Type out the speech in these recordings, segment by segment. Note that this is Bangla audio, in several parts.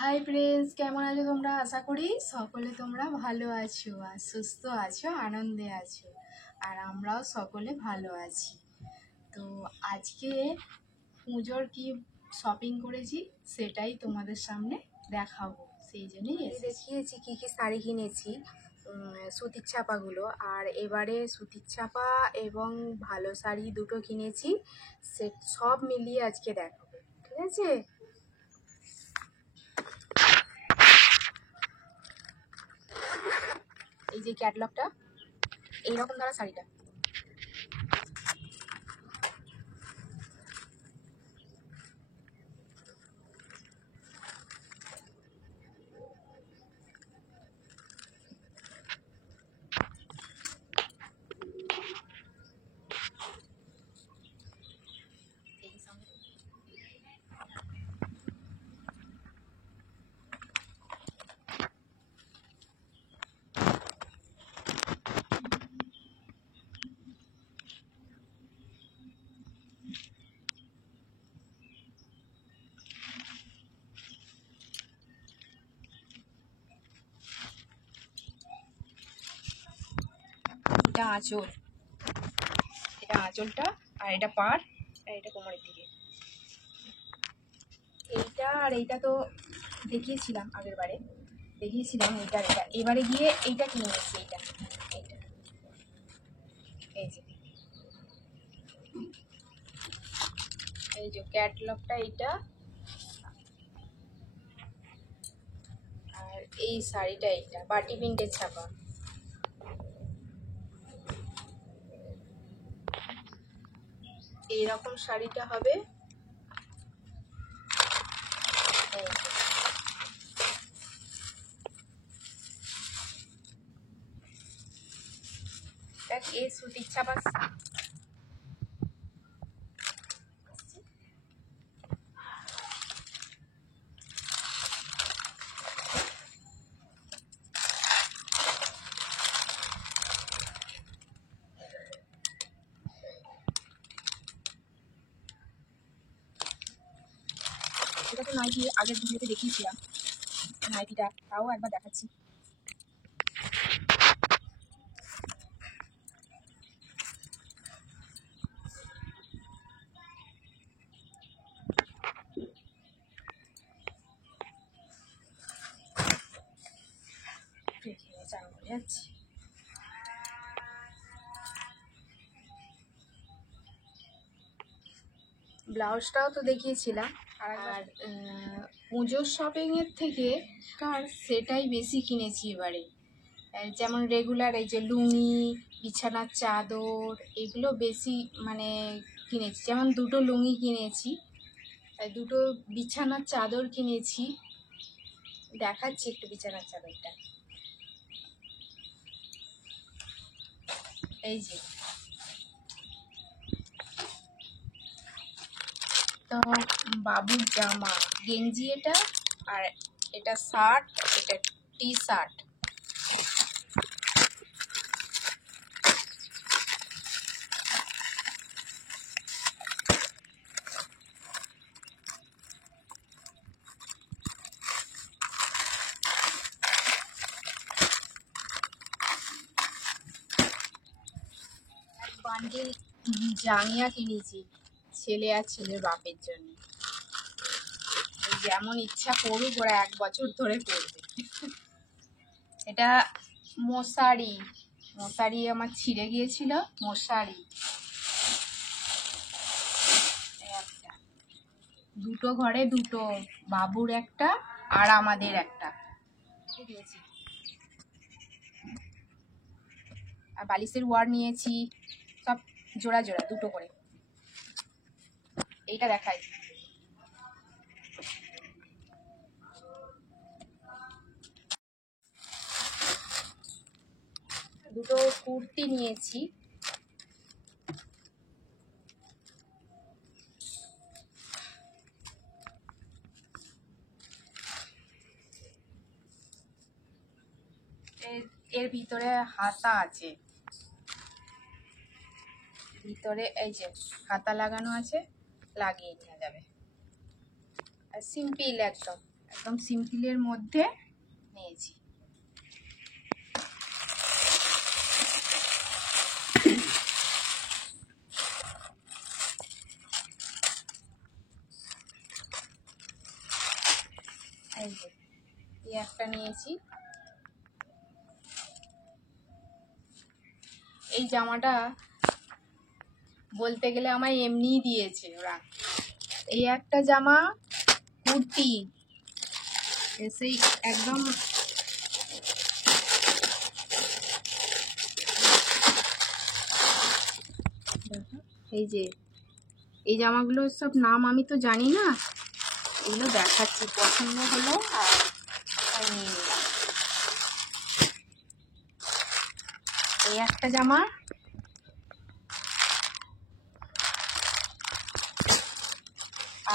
হাই ফ্রেন্ডস, কেমন আছো তোমরা? আশা করি সকলে তোমরা ভালো আছো আর সুস্থ আছো, আনন্দে আছো। আর আমরাও সকলে ভালো আছি। তো আজকে পুজোর কি শপিং করেছি সেটাই তোমাদের সামনে দেখাবো, সেই জন্যই দেখিয়েছি কি কি শাড়ি কিনেছি, সুতির ছাপাগুলো। আর এবারে সুতির ছাপা এবং ভালো শাড়ি দুটো কিনেছি, সে সব মিলিয়ে আজকে দেখাবো, ঠিক আছে? এই যে ক্যাটলগটা, এইরকম ধরা শাড়িটা। এটা আঁচল, এটা আঁচলটা, আর এটা পাড়, আর এটা কোমরের দিকে। এইটা আর এইটা তো দেখিয়েছিলাম, আগের বারে দেখিয়েছিলাম এইটা। এবারে গিয়ে এইটা কিনে নিচ্ছি, এইটা এইটা এই যে, এই যে ক্যাটলগটা এইটা, আর এই শাড়িটা এইটা বাটি প্রিন্টের ছাপা। এইরকম শাড়িটা হবে, এই সুতির ছাপা। এটা তো নাইটি আগের ভিডিওতে দেখিয়েছিলাম, নাইটিটা তাও একবার দেখাচ্ছি। চান করে যাচ্ছি। ব্লাউজটাও তো দেখিয়েছিলাম। আর পুজোর শপিংয়ের থেকে কার সেটাই বেশি কিনেছি এবারে। যেমন রেগুলার এই যে লুঙ্গি, বিছানার চাদর, এগুলো বেশি মানে কিনেছি। যেমন দুটো লুঙ্গি কিনেছি, দুটো বিছানার চাদর কিনেছি। দেখাচ্ছি একটু বিছানার চাদরটা, এই যে। তো বাবুর জামা, গেঞ্জি এটা, আর এটা শার্ট, এটা টি শার্ট। বান্ডিল জাঙ্গিয়া কিনেছি ছেলে আর ছেলের বাপের জন্য। যেমন ইচ্ছা পড়ুক, ওরা 1 বছর ধরে পড়বে। এটা মশারি, মশারি আমার ছিঁড়ে গিয়েছিল, মশারি একটা। দুটো ঘরে দুটো, বাবুর একটা আর আমাদের একটা দিয়েছি। আর বালিশের ওয়ার নিয়েছি, সব জোড়া জোড়া দুটো করে। এইটা দেখাই, দুটো কুর্তি নিয়েছি। এর ভিতরে হাতা আছে, ভিতরে এই যে হাতা লাগানো আছে, লাগিয়ে নেওয়া যাবে। আর সিম্পল একদম, একদম সিম্পলের মধ্যে নিয়েছি। এই যে এই একটা নিয়েছি। এই জামাটা বলতে গেলে আমায় এমনিই দিয়েছে ওরা। এই একটা জামা কুর্তি, সেই একদম এই যে এই জামাগুলোর সব নাম আমি তো জানি না, এগুলো দেখাচ্ছি, পছন্দ হলো আর নিয়ে নিলাম। এই একটা জামা,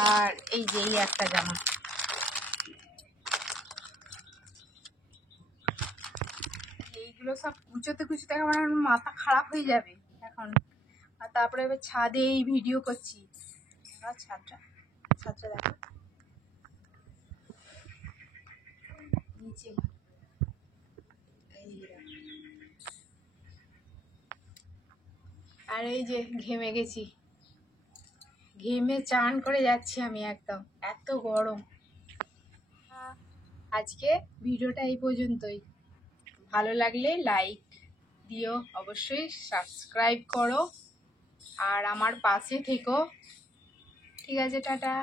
আর এই যে এই একটা জামা। এইগুলো সব কুচোতে কুচোতে আমার মাথা খারাপ হয়ে যাবে এখন। আর তারপরে এবার ছাদে এই ভিডিও করছি। ছাদটা ছাদটা দেখো নিচে। আর এই যে ঘেমে গেছি, ঘেমে চান করে যাচ্ছি আমি একদম, এত গরম। আজকে ভিডিওটা এই পর্যন্তই। ভালো লাগলে লাইক দিও, অবশ্যই সাবস্ক্রাইব করো আর আমার পাশে থেকো। ঠিক আছে, টাটা।